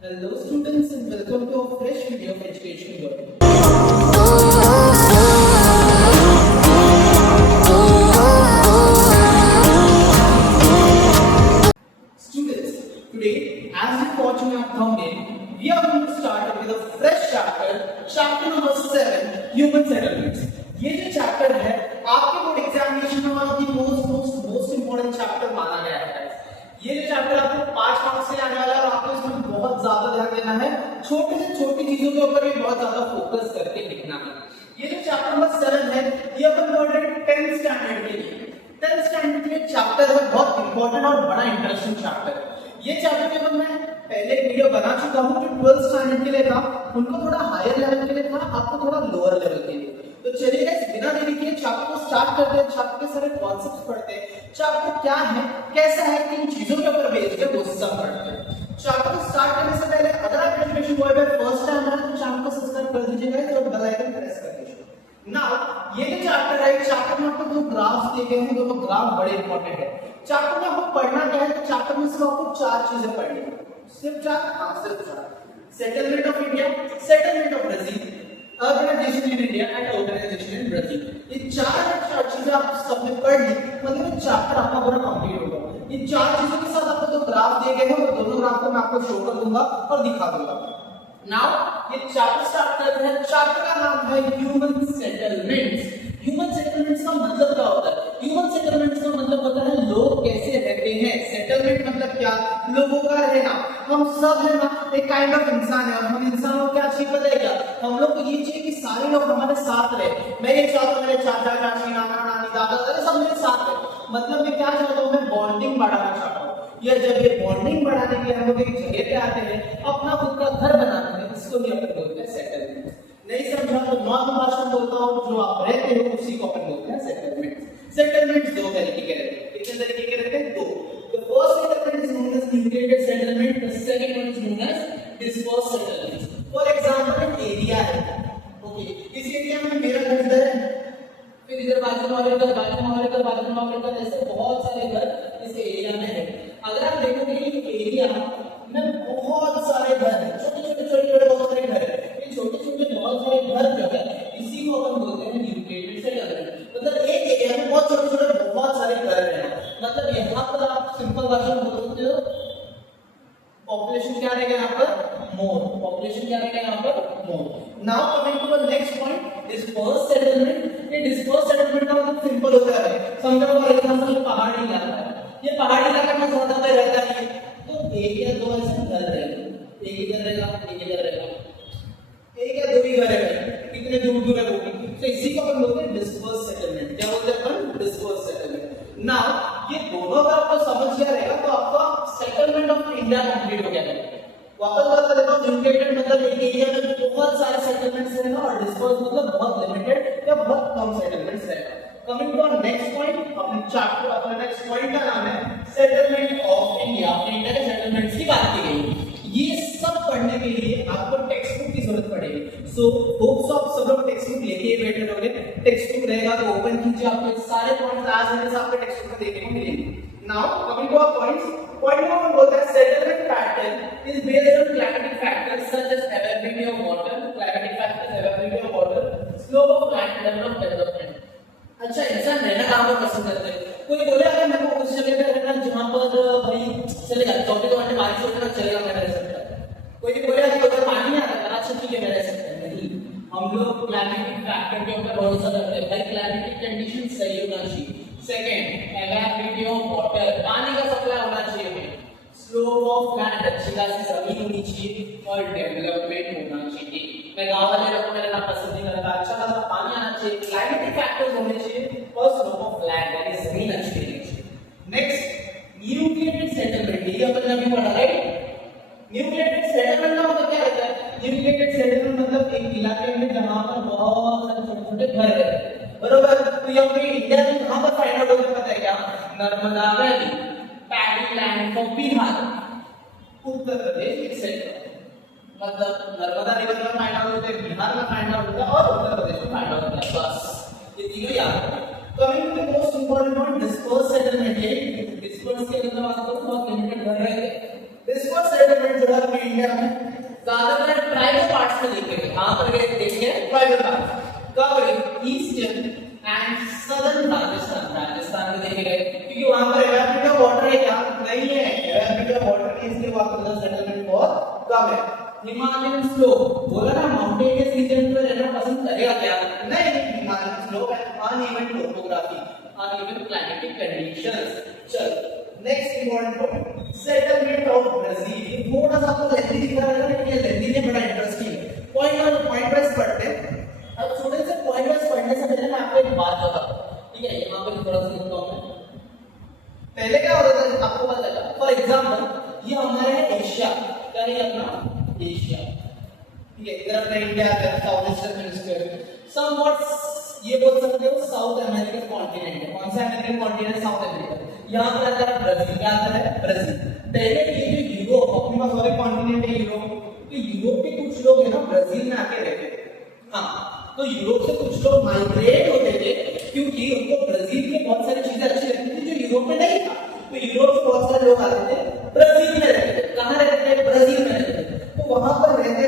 Hello students and welcome to a fresh video of Education World. Students, today as you're watching our thumbnail, we are going to start with a fresh chapter number 7, Human Settlements. ये जो chapter है आपके board examination में one of the most important chapter माना गया है। ये जो चैप्टर आपको 5 मार्क्स से आने वाला है और आपको इसमें बहुत ज्यादा ध्यान देना है, छोटी से छोटी चीजों के ऊपर भी बहुत ज्यादा फोकस करके लिखना है। ये जो चैप्टर नंबर 7 है ये अपन पढ़ रहे हैं 10th स्टैंडर्ड के लिए। 10th स्टैंडर्ड के लिए चैप्टर है बहुत इंपॉर्टेंट और बड़ा इंटरेस्टिंग चैप्टर। ये चैप्टर के बाद मैं पहले एक वीडियो बना चुका हूं जो 12th स्टैंडर्ड के लिए था, उनको थोड़ा हायर लेवल के लिए था, आपको थोड़ा लोअर लेवल के लिए। तो चलिए गाइस बिना देरी किए चैप्टर को स्टार्ट करते हैं। चैप्टर के सारे कॉन्सेप्ट्स पढ़ते हैं, चैप्टर क्या है, कैसा है, किन चीजों के ऊपर बेस्ड है, वो सब पढ़ते हैं। चैप्टर को स्टार्ट करने से पहले अगर आप एजुकेशन वर्ल्ड में फर्स्ट टाइम आए तो चैनल को सब्सक्राइब कर दीजिएगा और बेल आइकन प्रेस कर दीजिए। नाउ ये जो चैप्टर है, चैप्टर में आपको दो ग्राफ्स दिए गए हैं, दोनों ग्राफ बड़े इंपॉर्टेंट है। चैप्टर में आपको पढ़ना क्या है, तो चैप्टर में सिर्फ आपको 4 चीजें पढ़नी है, सिर्फ 4। हां सिर्फ 4। Settlement of India, settlement of Brazil, urbanisation in India and urbanisation in Brazil. ये चार चीजें आप सबने पढ़ ली, मतलब ये चैप्टर आपका पूरा कंप्लीट होगा। इन 4 चीजों के साथ आपको जो ग्राफ दिए गए हैं वो दोनों ग्राफ को मैं आपको शो कर दूंगा और दिखा दूंगा। नाउ ये चैप्टर स्टार्ट करते हैं। चैप्टर का नाम है ह्यूमन सेटलमेंट्स। ह्यूमन सेटलमेंट्स का मतलब क्या होता है? ह्यूमन सेटलमेंट्स का मतलब होता है लोग कैसे रहते हैं। सेटलमेंट मतलब क्या? लोगों का रहना। हम सब है ना एक काइंड ऑफ इंसान है और हम इंसानों को क्या चाहिए पता है क्या? हम लोग को ये चाहिए कि सारे लोग हमारे साथ रहे। मैं ये चाहता हूं मेरे चाचा चाची नाना नानी दादा दादा सब मेरे साथ रहे। मतलब मैं क्या चाहता हूं, मैं बॉन्डिंग बढ़ाना चाहता हूं। ये जब ये बॉन्डिंग बढ़ाने के लिए हम लोग एक जगह पे आते हैं, अपना खुद का घर बनाते हैं, इसको भी अपन बोलते हैं सेटलमेंट। नहीं समझा तो नॉर्मल भाषा में बोलता हूं, जो आप रहते हो उसी को अपन बोलते हैं सेटलमेंट। सेटलमेंट्स दो तरीके के रहते हैं। कितने तरीके के रहते हैं? 2। The first settlement is known as nucleated settlement, the second one is known as dispersed settlement. For example, एक एरिया है, ओके, इस एरिया में मेरा घर इधर है, फिर इधर बाजू वाले घर, बाजू वाले घर, बाजू वाले घर, ऐसे बहुत सारे घर इस एरिया में है। अगर आप देखोगे ये एरिया में बहुत सारे घर हैं, छोटे-छोटे बहुत सारे घर हैं। ये छोटे-छोटे बहुत सारे घर जो है इसी को अपन बोलते हैं न्यूक्लिएटेड सेटलमेंट। मतलब एक एरिया में बहुत छोटे-छोटे बहुत सारे घर हैं। मतलब यहाँ पर आप सिंपल भाषा में बोल सकते हो पॉपुलेशन क्या रहेगा यहाँ पर? मोर। पॉपुलेशन क्या रहेगा यहाँ पर? More. Now coming to the next point, dispersed settlement. ये डिस्पर्स्ड सेटलमेंट का मतलब सिंपल होता है, समझो फॉर एग्जांपल पहाड़ी इलाका है, ये पहाड़ी इलाका में ज्यादा पे रहता नहीं है, तो एक या दो ऐसे घर रहेंगे, एक इधर रहेगा, एक इधर रहेगा, एक या दो ही घर रहेंगे, कितने दूर दूर है वो भी। तो इसी को अपन बोलते हैं डिस्पर्स्ड सेटलमेंट। क्या बोलते हैं अपन? Dispersed settlement. नाउ ये दोनों अगर आपको समझ गया रहेगा तो आपका सेटलमेंट ऑफ इंडिया कंप्लीट हो गया है। वापस बता देता हूं, न्यूक्लिएटेड मतलब एक एरिया में बहुत सारे सेटलमेंट्स रहेगा और डिस्पर्स्ड मतलब बहुत लिमिटेड या बहुत कम सेटलमेंट्स रहेगा। Coming to our next point, अपने चैप्टर अपना नेक्स्ट पॉइंट का नाम है सेटलमेंट ऑफ इंडिया। इंडिया के सेटलमेंट्स की बात की गई। ये सब पढ़ने के लिए आपको टेक्स्ट बुक की जरूरत पड़ेगी। सो होप्स आप सब लोग टेक्स्ट बुक लेके बैठे रहोगे। टेक्स्ट बुक रहेगा तो ओपन कीजिए, आपको सारे पॉइंट्स आज मैंने आपके टेक्स्ट बुक में देखने को मिलेंगे। Now coming to our points, point number 1 बोलता है settlement pattern is based on climatic factors such as availability of water, climatic factors, availability of water, slope of land development. अच्छा, इंसान रहना कहां पर पसंद करते हैं? कोई बोले अगर मेरे को उस जगह पे रहना जहां पर भाई चलेगा 24 घंटे बारिश होने लग चलेगा, मैं रह सकता हूं। कोई बोले अगर उधर पानी नहीं आता, अच्छा ठीक है मैं रह सकता हूं। नहीं, हम लोग क्लाइमेटिक फैक्टर के ऊपर भरोसा करते हैं। भाई क्लाइमेटिक कंडीशन सही होना चाहिए। सेकंड, अवेलेबिलिटी ऑफ वाटर, पानी का सप्लाई होना चाहिए। स्लोप ऑफ लैंड, अच्छी खासी जमीन होनी चाहिए और डेवलपमेंट होना चाहिए। मैं गांव वाले लोगों को रहना पसंद नहीं करता, अच्छा खासा पानी आना चाहिए, क्लाइमेटिक फैक्टर्स होने चाहिए और स्लोप ऑफ लैंड यानी जमीन अच्छी होनी चाहिए। नेक्स्ट, न्यूक्लिएटेड सेटलमेंट, ये अपन ने अभी पढ़ा राइट। न्यूक्लिएटेड सेटलमेंट का मतलब क्या रहता है? न्यूक्लिएटेड सेटलमेंट मतलब एक इलाके में जहां पर बहुत सारे छोटे-छोटे घर रहते हैं, बरोबर। तो ये अपने इंडिया में कहां पर फाइंड आउट होता है पता है क्या? Narmada valley, paddy land of Bihar, Uttar Pradesh etcetera. मतलब नर्मदा रिवर में फाइंड आउट होते हैं, बिहार में फाइंड आउट होता है और उत्तर प्रदेश में फाइंड आउट होता है। बस ये तीनों याद रखो। Coming to the most important point, dispersed settlement. ये डिस्पर्स्ड के अंदर बात करूं बहुत लिमिटेड घर रहते हैं। डिस्पर्स्ड सेटलमेंट जो है इंडिया में ज्यादातर ट्राइबल पार्ट्स में देखेंगे। कहां पर गए देखेंगे tribal parts covering eastern and southern Rajasthan. Rajasthan में देखे गए क्योंकि वहां पर एवापोरेटेड वाटर है, क्या नहीं है एवापोरेटेड वाटर नहीं, इसलिए वहां पर सेटलमेंट बहुत कम है। हिमालयन स्लोप बोला ना माउंटेनियस रीजन में रहना पसंद करेगा क्या? नहीं, Himalayan slope and uneven topography, uneven climatic conditions. चलो next important point settlement of Brazil. थोड़ा सा आपको लेंथी दिख रहा है लेकिन ये लेंथी नहीं, बड़ा इंटरेस्टिंग है। पॉइंट वाइज पढ़ते हैं। अब थोड़े से पॉइंट वाइज पढ़ने से पहले मैं आपको एक बात बताता हूं, ठीक है? यहां पर थोड़ा सा लिखता हूं मैं। पहले क्या होता था आपको पता चला, फॉर एग्जांपल ये हमारा है एशिया, क्या है अपना एशिया, ठीक है? इधर अपना इंडिया है, साउथ ईस्टर्न हेमिस्फीयर, समवॉट ये बोल सकते हो साउथ अमेरिकन कॉन्टिनेंट है। कौन सा अमेरिकन कॉन्टिनेंट? South America. यहां पर आता है ब्राजील, क्या आता है ब्राजील। पहले ये जो यूरोप, अपने पास और एक कॉन्टिनेंट है यूरोप, तो यूरोप के कुछ लोग है ना ब्राजील में आके रहते थे। हाँ, तो यूरोप से कुछ लोग माइग्रेट होते थे क्योंकि उनको ब्राजील के बहुत सारी चीजें अच्छी लगती थी जो यूरोप में नहीं था। तो यूरोप से बहुत सारे लोग आते थे, ब्राजील में रहते थे। कहां रहते थे? ब्राजील में रहते थे। तो वहां पर रहते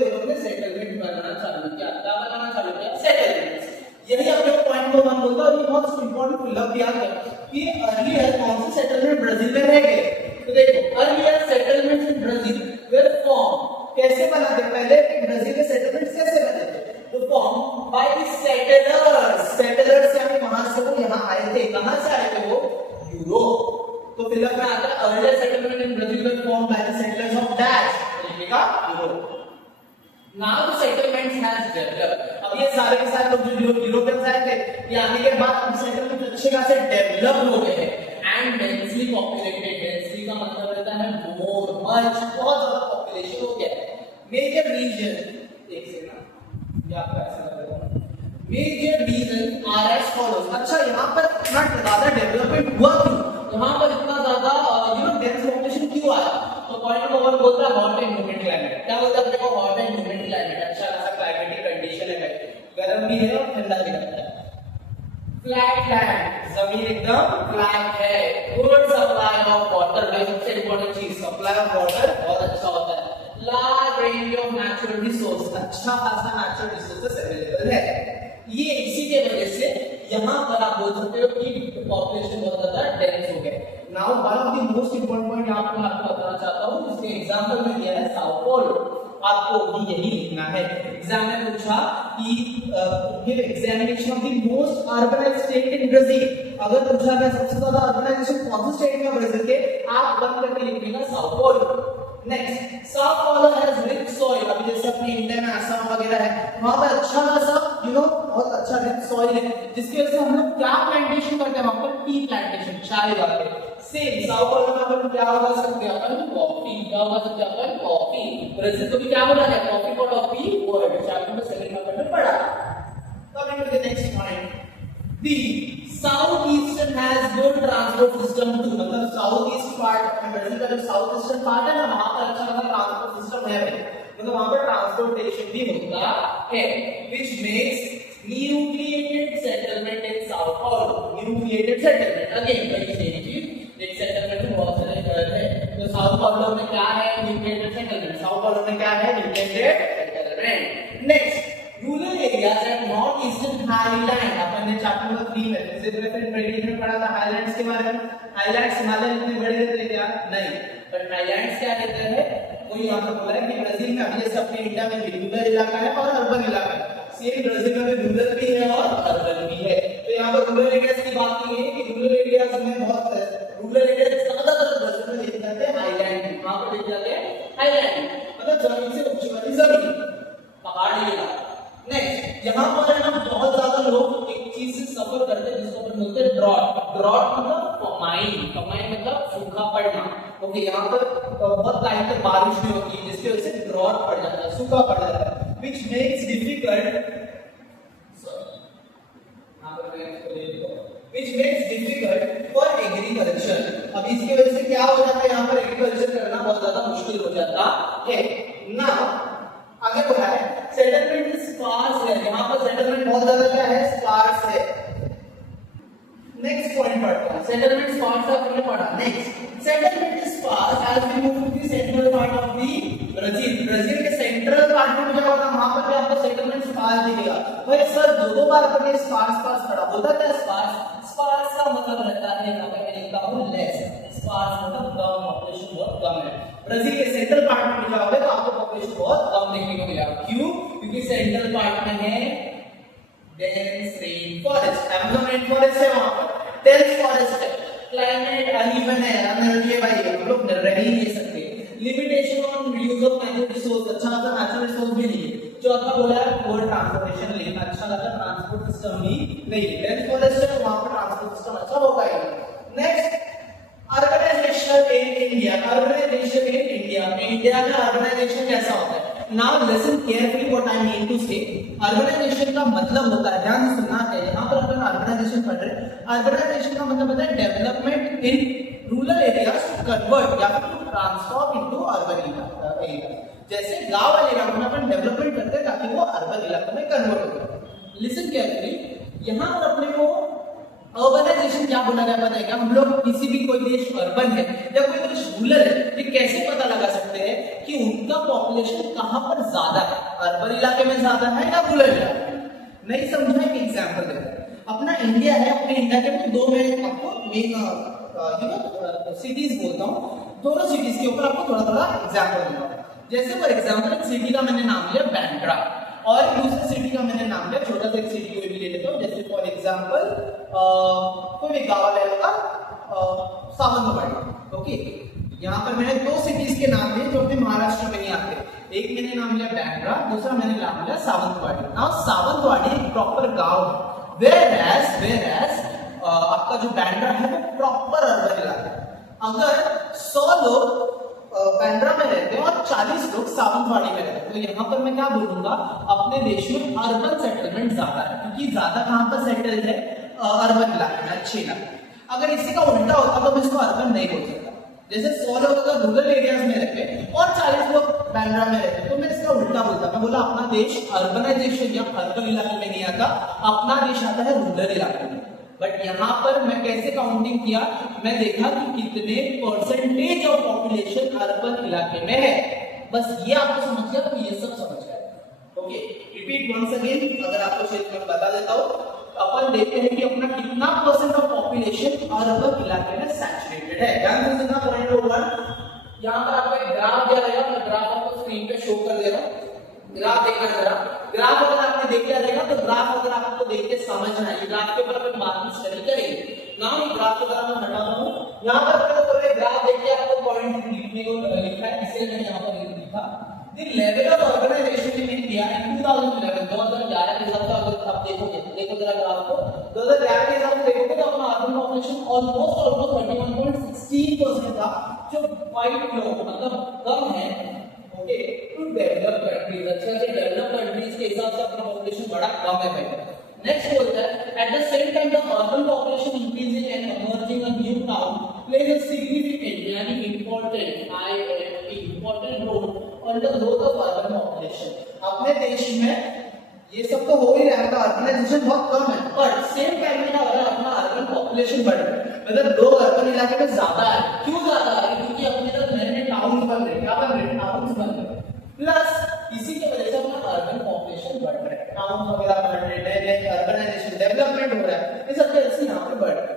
लोगों ने सेटलमेंट बनाना चालू किया। क्या बनाना चालू किया? सेटलमेंट। यही अपने पॉइंट को वन बोलता है। ये बहुत इंपॉर्टेंट फिलअप याद है कि अर्लियर कौन से सेटलमेंट ब्राजील में रह गए। तो देखो earlier settlements in Brazil were form, कैसे बना थे? पहले ब्राजील के सेटलमेंट्स कैसे बने थे? तो form by the settlers. Settlers यानी वहां से वो यहां आए थे। कहां से आए थे वो? यूरोप। तो फिलअप में आता है earlier settlement in Brazil were form by the settlers of dash, लिखेगा Europe. Now the settlements has developed. अब ये सारे के सारे लोग जो यूरोपियंस आए थे, ये आने के बाद सेटलमेंट अच्छे खासे डेवलप हो गए हैं एंड डेंसली पॉपुलेटेड। डेंसली का मतलब रहता है मोर, मच, बहुत ज्यादा पॉपुलेशन हो गया है। मेजर रीजन एक सेकंड, ये आपका ऐसा लगेगा। Major reason are as follows. अच्छा यहां पर इतना ज्यादा डेवलपमेंट हुआ क्यों? यहां पर इतना ज्यादा डेंस पॉपुलेशन क्यों आया? तो पॉइंट नंबर 1 बोलता है हॉट एंड ह्यूमिड क्लाइमेट। क्या बोलता है? देखो हॉट एंड ह्यूमिड क्लाइमेट, अच्छा खासा क्लाइमेटिक कंडीशन है, गर्म भी है और ठंडा भी रहता है। फ्लैट लैंड, जमीन एकदम फ्लैट है। गुड सप्लाई ऑफ वाटर, सबसे इंपॉर्टेंट चीज सप्लाई ऑफ वाटर बहुत अच्छा होता है। Large range of natural resource, अच्छा खासा नेचुरल रिसोर्सेस अवेलेबल है। ये इसी के वजह से यहां पर आप बोल सकते हो कि पॉपुलेशन बहुत ज्यादा डेंस हो गया। Now one of the most important point यहां पर मैं आपको बताना चाहता हूं, जिसके एग्जांपल में दिया है साओ पोलो। आपको भी यही लिखना है। एग्जाम में पूछा कि give examination of the most urbanised state in Brazil. अगर पूछा गया सबसे ज्यादा अर्बनाइजेशन कौन से स्टेट में ब्राजील के, आप वन करके लिखिएगा Sao Paulo. Next, Sao Paulo has rich soil. अभी जैसे अपने इंडिया में असम वगैरह है, वहां पर अच्छा खासा बहुत अच्छा रिच सॉइल है, जिसकी वजह से हम लोग क्या प्लांटेशन करते हैं वहां पर? टी प्लांटेशन, चाय वाले। सेम साओ पोलो में अपन क्या उगा सकते हैं? अपन कॉफी। क्या उगा सकते हैं अपन? कॉफी। ब्राजील को भी क्या बोला है? कॉफी को टॉफी वर्ड, चैप्टर में सेकंड नंबर में पढ़ा। Coming to the next point, the south eastern has good transport system too. मतलब साउथ ईस्ट पार्ट में ब्राजील का जो साउथ ईस्टर्न पार्ट है ना, वहां पर अच्छा खासा ट्रांसपोर्ट सिस्टम है, मतलब वहां पर ट्रांसपोर्टेशन भी होता है, which makes nucleated settlement in Sao Paulo. Nucleated settlement again वही सेम चीज, एक सेटलमेंट में बहुत सारे घर है। तो साओ पाउलो में क्या है? Nucleated settlement. साओ पाउलो में क्या है? Nucleated settlement. Next, rural areas and north eastern highland. अपन ने चैप्टर नंबर 3 में जैसे रेफरेंस प्रेडिक्ट में पढ़ा था हाईलैंड्स के बारे में। हाईलैंड्स हिमालय इतने बड़े रहते हैं क्या? नहीं, बट हाईलैंड्स क्या रहते हैं? वो यहां पर बोला है कि ब्राजील में अभी जैसे अपने इंडिया में रूरल इलाका है और अर्बन इलाका है, सेम ब्राजील में रूरल भी है और अर्बन भी है। तो यहां पर रूरल एरियाज की बात की है कि रूरल एरियाज में बहुत रूरल एरियाज ज्यादातर ब्राजील में देखे जाते हैं हाईलैंड। वहां पर देखे जाते हैं हाईलैंड, मतलब जमीन से ऊंची वाली जमीन, पहाड़ी इलाका। नेक्स्ट, यहां पर है ना बहुत ज्यादा लोग एक चीज से सफर करते हैं जिसको अपन बोलते हैं ड्रॉट। ड्रॉट मतलब फमाइन, फमाइन मतलब सूखा पड़ना। ओके, यहाँ पर बहुत टाइम तक बारिश नहीं होती है, जिसकी वजह से ड्रॉट पड़ जाता है, सूखा पड़ जाता है, which makes difficult for agriculture। अब इसकी वजह से क्या हो जाता है? यहाँ पर एग्रीकल्चर करना बहुत ज्यादा मुश्किल हो जाता है। ना आगे बोला है सेटलमेंट स्पार्स है, यहाँ पर सेटलमेंट बहुत ज्यादा क्या है? स्पार्स है। नेक्स्ट पॉइंट पढ़ते हैं, सेटलमेंट स्पार्स का हमने पढ़ा। Next, settlement is fast as we move to the central part of the Brazil. Brazil के सेंट्रल पार्ट में क्या होता है, वहां पर भी आपको सेटलमेंट स्पार्स दिखेगा। भाई सर दो बार अपने स्पार्स पढ़ा, होता क्या स्पार्स? स्पार्स का मतलब रहता है, यहाँ पे मैं लिखता हूं लेस। स्पार्स मतलब कम, पॉपुलेशन बहुत कम है। ब्राजील के सेंट्रल पार्ट में जाओगे तो आपको पॉपुलेशन बहुत कम देखने को मिलेगा। क्यों? क्योंकि सेंट्रल पार्ट में है dense rain forest, Amazon rain forest है, वहां पर डेंस फॉरेस्ट है, क्लाइमेट अनइवन है, अनर्जी भाई हम लोग रह ही नहीं सकते। Limitation on use of natural resource, अच्छा खासा नेचुरल रिसोर्स भी नहीं है। चौथा बोला है पोअर ट्रांसपोर्टेशन, लेकिन अच्छा खासा ट्रांसपोर्ट सिस्टम भी नहीं है। डेंस फॉरेस्ट है, वहां पर ट्रांसपोर्ट सिस्टम अच्छा होगा ही। Next, urbanization in India. Urbanization in India, India में अर्बनाइजेशन कैसा होता है? Now listen carefully what I mean to say. Urbanization का मतलब होता है, ध्यान से सुनना है, यहां पर अपन अर्बनाइजेशन पढ़ रहे हैं। अर्बनाइजेशन का मतलब होता है development in rural areas to convert या to transform into urban area. जैसे गांव वाले इलाकों में अपन डेवलपमेंट करते हैं ताकि वो अर्बन इलाकों में कन्वर्ट हो जाए। लिसन केयरफुली, यहां पर अपने को अर्बनाइजेशन क्या बोला गया पता है क्या? हम लोग किसी भी कोई देश अर्बन है या कोई देश रूरल है, ये कैसे पता लगा सकते हैं कि उनका पॉपुलेशन कहां पर ज्यादा है, अर्बन इलाके में ज्यादा है या रूरल इलाके में? नहीं समझा, एक एग्जांपल देता हूं। अपना इंडिया है, अपने इंडिया के दो में आपको सिटीज बोलता हूं, दोनों सिटीज के ऊपर आपको थोड़ा थोड़ा एग्जांपल दूंगा। जैसे फॉर एग्जांपल एक सिटी का मैंने नाम लिया बैंड्रा, और दूसरे सिटी का मैंने नाम लिया, छोटा सा एक सिटी कोई भी ले लेता हूं, जैसे फॉर एग्जांपल कोई भी गांव है का सावंतवाड़ी। ओके, यहाँ पर मैंने दो सिटीज के नाम लिए जो अपने महाराष्ट्र में नहीं आते। एक मैंने नाम लिया बैंड्रा, दूसरा मैंने नाम लिया सावंतवाड़ी। नाउ सावंतवाड़ी एक प्रॉपर गांव है, वेयर आपका जो बैंड्रा है वो प्रॉपर अर्बन इलाका है। अगर 100 लोग बैंड्रा में रहते हैं और 40 लोग सावंतवाड़ी में रहते हैं, तो यहाँ पर मैं क्या बोलूंगा, अपने देश में अर्बन सेटलमेंट ज्यादा है, क्योंकि ज्यादा कहां पर सेटल्ड है, अर्बन इलाके में, अच्छे इलाके। अगर इसी का उल्टा होता तो मैं इसको अर्बन नहीं बोल सकता। जैसे 100 लोग अगर रूरल एरियाज में रहते और 40 लोग बैंड्रा में रहते तो मैं इसका उल्टा बोलता, मैं बोला अपना देश अर्बनाइजेशन या अर्बन इलाके में नहीं आता, अपना देश आता है रूरल इलाके में। बट यहाँ पर मैं कैसे काउंटिंग किया, मैं देखा कि कितने परसेंटेज ऑफ पॉपुलेशन अर्बन इलाके में है, बस ये आपको समझ गया तो ये सब समझ गया। ओके, रिपीट वंस अगेन, अगर आपको क्षेत्र में बता देता हूँ, अपन देखते हैं कि अपना कितना परसेंट ऑफ पॉपुलेशन अर्बन इलाके में सैचुरेटेड है। ध्यान से सुनना, पॉइंट नंबर 1, यहाँ पर आपको एक ग्राफ दिया रहेगा, मैं ग्राफ आपको स्क्रीन पे शो कर दे रहा हूँ। ग्राफ देखना जरा, ग्राफ अगर आपने देख लिया रहेगा तो ग्राफ अगर आपको देख के समझना है, ग्राफ के ऊपर अपन बात में स्टडी करेंगे ना। ये ग्राफ को अगर मैं हटाता हूं, यहां पर मैंने पूरे ग्राफ देख के आपको पॉइंट लिखने को लिखा है, इसलिए मैंने यहां पर लिखा the level of organisation in India in 2011 2011 के हिसाब से। अगर आप देखो जरा ग्राफ को 2011 के हिसाब से देखोगे तो अपना अर्बन पॉपुलेशन ऑलमोस्ट 31.16% था, जो क्वाइट लो मतलब कम है। ओके, टू डेवलप कंट्रीज, अच्छा से डेवलप कंट्रीज के हिसाब से अपना पॉपुलेशन बड़ा कम है भाई। नेक्स्ट बोलता है at the same time the urban population increasing and emerging a new town plays a significant यानी important role on the growth of urban population. अपने देश में ये सब तो हो ही रहा है, अर्बनाइजेशन बहुत कम है, पर सेम टाइम में अगर अपना अर्बन पॉपुलेशन बढ़ रहा है, मतलब लोग अर्बन इलाके में ज्यादा है। क्यों ज्यादा है? क्योंकि अपने तरफ नए नए टाउन बन रहे हैं, क्या बन रहे हैं, टाउन बन रहे हैं, प्लस इसी की वजह से अपना अर्बन पॉपुलेशन बढ़ रहा है, टाउन वगैरह बन रहे हैं, अर्बनाइजेशन डेवलपमेंट हो रहा है, ये सब वजह से यहाँ पे बढ़ रहा है।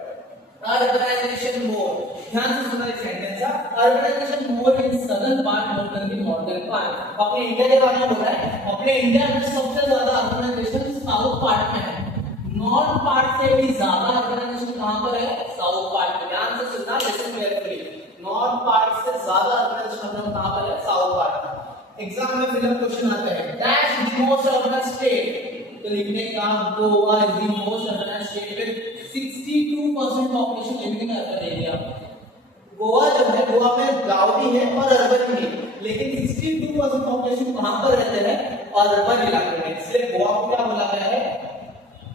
अर्बनाइजेशन मोर, ध्यान से सुनना इस सेंटेंस का, urbanisation more in southern part more than the northern part. अपने इंडिया के बारे में बोल रहा है, अपने इंडिया में सबसे ज्यादा अर्बनाइजेशन साउथ पार्ट में है, नॉर्थ पार्ट से भी ज्यादा अर्बनाइजेशन कहां पर है, साउथ पार्ट में। ध्यान से सुनना, लिसन केयरफुली, नॉर्थ पार्ट से ज्यादा अर्बनाइजेशन कहां पर है, साउथ पार्ट में। एग्जाम में फिलअप क्वेश्चन आता है, that the most urban state, तो लिखने का Goa is the most urban state with 62% population living in urban area. Goa जो है, गोवा में गांव भी है और अर्बन भी है, लेकिन 62% पॉपुलेशन कहां पर रहते हैं, अर्बन इलाके में। इसलिए गोवा को क्या बोला गया है,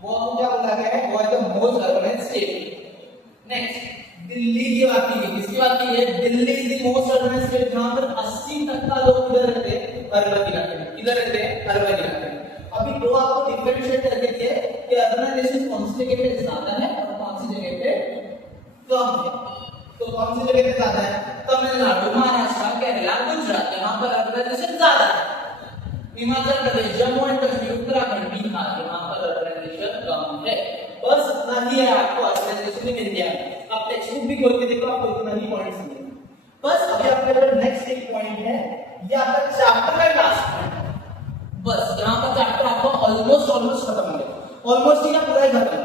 गोवा को क्या बोला गया है, Goa is the most urban state. Next, Delhi की बात की है, किसकी बात की है, Delhi is the most urban state, जहां पर 80% लोग किधर रहते हैं, अर्बन इलाके में। किधर रहते हैं, अर्बन इलाके में। अभी दो आपको डिफरेंशिएट करके दिए कि अर्बनाइजेशन कौन सी जगह पे ज्यादा है और कौन सी जगह पे कम है। तो कौन कौन सी जगह पे ज्यादा है? तमिलनाडु, महाराष्ट्र, केरला, गुजरात, यहाँ पर अर्बनाइजेशन ज्यादा है। हिमाचल प्रदेश, जम्मू एंड कश्मीर, उत्तराखंड, बिहार, यहाँ पर अर्बनाइजेशन कम है। बस इतना ही है आपको अर्बनाइजेशन इन इंडिया में। आप टेक्स्ट बुक भी खोल के देखो, आपको इतना ही पॉइंट्स मिलेंगे। बस अभी आपका जो नेक्स्ट एक पॉइंट है, ये आपका चैप्टर का लास्ट पॉइंट। बस यहाँ पर चैप्टर आपका ऑलमोस्ट खत्म हो गया, ऑलमोस्ट ही पूरा ही खत्म।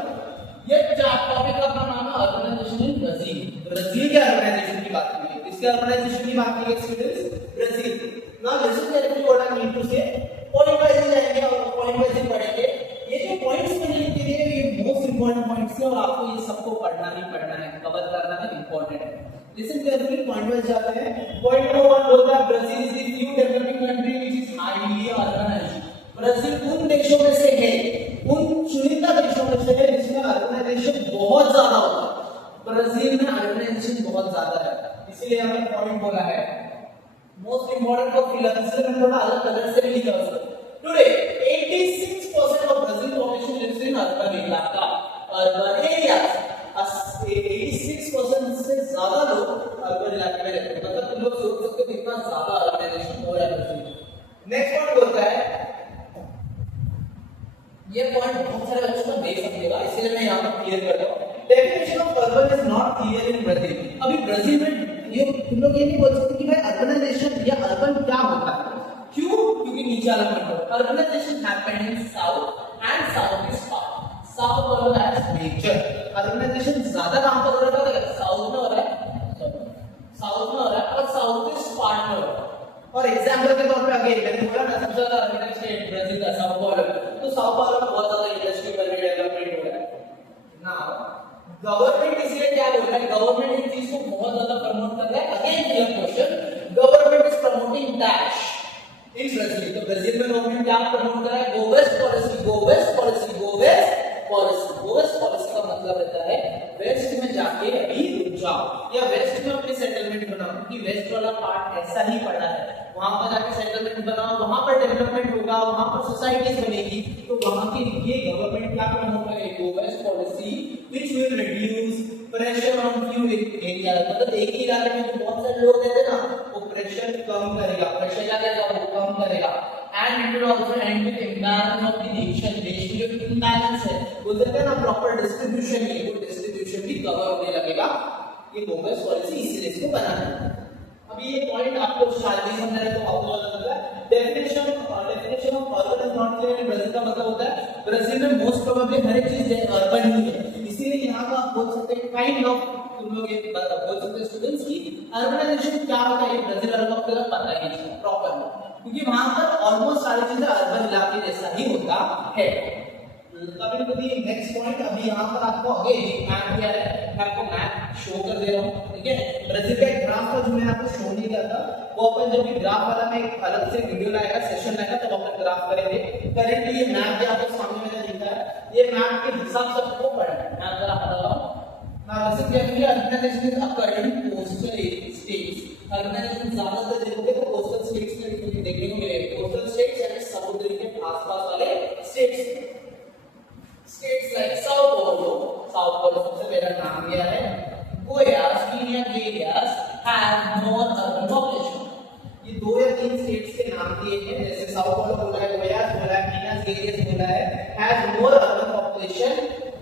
ये टॉपिक का अपना नाम है अर्बनाइजेशन इन ब्राजील। ब्राजील के अर्बनाइजेशन की बात की है, इसके अर्बनाइजेशन की बात की है students, Brazil. Now listen carefully what I need to say, point wise जाएंगे और पॉइंट वाइज पढ़ेंगे। ये जो पॉइंट्स मैंने लिख के दिए ये मोस्ट इंपोर्टेंट पॉइंट्स हैं और आपको ये सबको पढ़ना ही पढ़ना है, कवर करना है, इंपॉर्टेंट है। लिसन केयरफुली, पॉइंट वाइज जाते हैं। पॉइंट नंबर 1 बोलता है Brazil is the few developing country which is highly urbanised. Brazil उन देशों में से है, उन चुनिंदा देशों में से है जिसमें अर्बनाइजेशन बहुत ज्यादा होता है। ब्राजील में अर्बनाइजेशन बहुत ज्यादा है, इसीलिए हमने पॉइंट बोला है मोस्ट इंपोर्टेंट फॉर फिलर। इसलिए मैंने थोड़ा अलग कलर से भी लिखा है। Today 86% of Brazil population lives in urban इलाका, अर्बन एरियाज। 86% से ज्यादा लोग अर्बन इलाके में रहते हैं। मतलब तुम लोग सोच सकते हो कितना ज्यादा अर्बनाइजेशन हो रहा है ब्राजील में। नेक्स्ट पॉइंट बोलता है, ये पॉइंट बहुत सारे बच्चों को देख सकते हो, इसलिए मैं यहाँ पर क्लियर कर रहा हूँ। Definition of urban is not clear in Brazil. अभी ब्राजील में ये तुम लोग ये नहीं बोल सकते कि भाई अर्बनाइजेशन या अर्बन क्या होता है। क्यों? क्योंकि नीचे वाला point, urbanisation happened in south and south east part. South वाला है मेजर, अर्बनाइजेशन ज्यादा कहां पर हो रहा है? साउथ में हो रहा है, साउथ में हो रहा है और साउथ ईस्ट पार्ट में हो रहा है। और एग्जांपल के तौर पे अगेन मैंने बोला ना सबसे ज्यादा अर्बनाइज्ड स्टेट ब्राजील का साओ पाउलो, तो साओ पाउलो में बहुत ज्यादा इंडस्ट्री पर डेवलपमेंट हो रहा है। नाउ गवर्नमेंट इसलिए क्या बोल रहा है? गवर्नमेंट इस चीज को बहुत ज्यादा प्रमोट कर रहा है। Again clear question, government is promoting dash in Brazil. तो ब्राजील में गवर्नमेंट क्या प्रमोट कर रहा है? गो वेस्ट पॉलिसी, गो वेस्ट पॉलिसी, गो वेस्ट पॉलिसी। गो वेस्ट पॉलिसी का मतलब रहता है वेस्ट में जाके अभी रुक जाओ या वेस्ट में अपनी सेटलमेंट बनाओ, क्योंकि वेस्ट वाला पार्ट ऐसा ही पड़ा है। वहां पर जाके सेटलमेंट बनाओ, वहां पर डेवलपमेंट होगा, वहां पर सोसाइटीज बनेगी। तो वहां के लिए गवर्नमेंट क्या प्रमोट करेगी? Go west policy which will reduce pressure on few area. मतलब एक ही इलाके में जो बहुत सारे लोग रहते हैं ना, वो प्रेशर कम करेगा, प्रेशर क्या करेगा? वो कम करेगा। And it will also and with imbalance of the nation. देश में जो इम्बैलेंस है, बोलते हैं ना प्रॉपर डिस्ट्रीब्यूशन है, वो डिस्ट्रीब्यूशन भी कवर होने लगेगा। ये गो वेस्ट पॉलिसी इसीलिए इसको बनाना है। अभी ये पॉइंट आपको शायद ही समझ रहे तो आपको पता लग रहा है। Definition of urban is not clear in Brazil का मतलब होता है ब्राजील में मोस्ट प्रोबेबली हर एक चीज अर्बन ही है, इसीलिए यहाँ का आप बोल सकते हैं काइंड ऑफ, तुम लोग ये बोल सकते हैं स्टूडेंट्स की अर्बनाइजेशन क्या होता है ब्राजील वालों को पता ही नहीं प्रॉपर, क्योंकि वहां पर ऑलमोस्ट सारी चीजें अर्बन इलाके जैसा ही होता है। Coming to the next point, अभी यहाँ पर आपको अगेन मैप दिया है, मैं आपको मैप शो कर दे रहा हूँ, ठीक है। ब्राजील का एक ग्राफ था जो मैंने आपको शो नहीं किया था, वो अपन जब भी ग्राफ वाला में एक अलग से वीडियो लाएगा, सेशन लाएगा, तब अपन ग्राफ करेंगे। करेंटली ये मैप भी आपको सामने मैंने दिखा है, ये मैप के हिसाब से आपको पढ़ना है। मैं जरा बता रहा हूँ, now listen carefully, urbanisation is according to coastal states. Urbanisation ज्यादातर देखोगे तो कोस्टल स्टेट्स में देखने को मिलेगा। कोस्टल स्टेट्स यानी समुद्र के आसपास वाले states, states like Sao Paulo, Sao Paulo सबसे पहला नाम दिया है। गोयास, कीनिया, Gerais have more urban population. ये दो या तीन स्टेट्स के नाम दिए हैं, जैसे साओ पाउलो बोला है, गोयास बोला है, कीनिया, गेरियास बोला है, have more urban population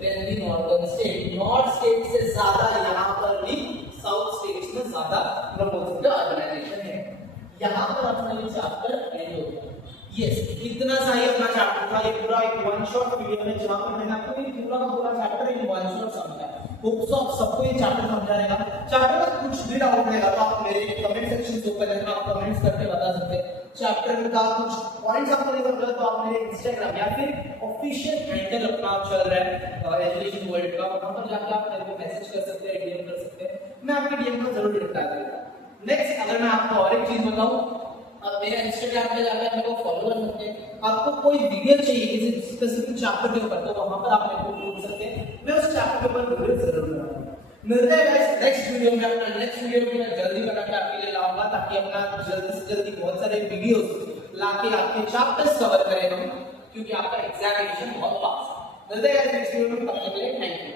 than the northern state. North state से ज्यादा यहाँ पर भी साउथ स्टेट्स में ज्यादा प्रमोट अर्बनाइजेशन है। यहाँ पर अपना ये चैप्टर एंड हो गया। यस, इतना सा ही अपना चैप्टर था, ये पूरा एक वन शॉट वीडियो में जहां पर मैंने आपको ये पूरा का पूरा चैप्टर एक वन शॉट समझाया। होप सो आप सबको ये चैप्टर समझ आएगा। चैप्टर में कुछ भी डाउट रहेगा तो आप मेरे कमेंट सेक्शन के ऊपर जाकर आप कमेंट्स करके बता सकते हैं। चैप्टर का कुछ पॉइंट्स आपको नहीं समझा तो आप मेरे इंस्टाग्राम या फिर ऑफिशियल हैंडल अपना चल रहा है एजुकेशन वर्ल्ड का, वहां पर जाकर आप मेरे को मैसेज कर सकते हैं, डीएम कर सकते हैं, मैं आपके डीएम को जरूर रिप्लाई करूंगा। नेक्स्ट, अगर मैं आपको और एक चीज बताऊं, आप मेरे इंस्टाग्राम पे जाकर मेरे को फॉलो कर सकते हैं। आपको कोई वीडियो चाहिए किसी स्पेसिफिक चैप्टर के ऊपर, तो वहां पर आप मेरे को पूछ सकते हैं, मैं उस चैप्टर के ऊपर वीडियो जरूर बनाऊंगा। मिलते हैं गाइस नेक्स्ट वीडियो में। अपना नेक्स्ट वीडियो में मैं जल्दी बना के आपके लिए लाऊंगा, ताकि अपना जल्दी से जल्दी बहुत सारे वीडियोस लाके आपके चैप्टर्स कवर करें हम, क्योंकि आपका एग्जामिनेशन बहुत पास है। मिलते हैं गाइस नेक्स्ट वीडियो में, तब तक के लिए थैंक यू।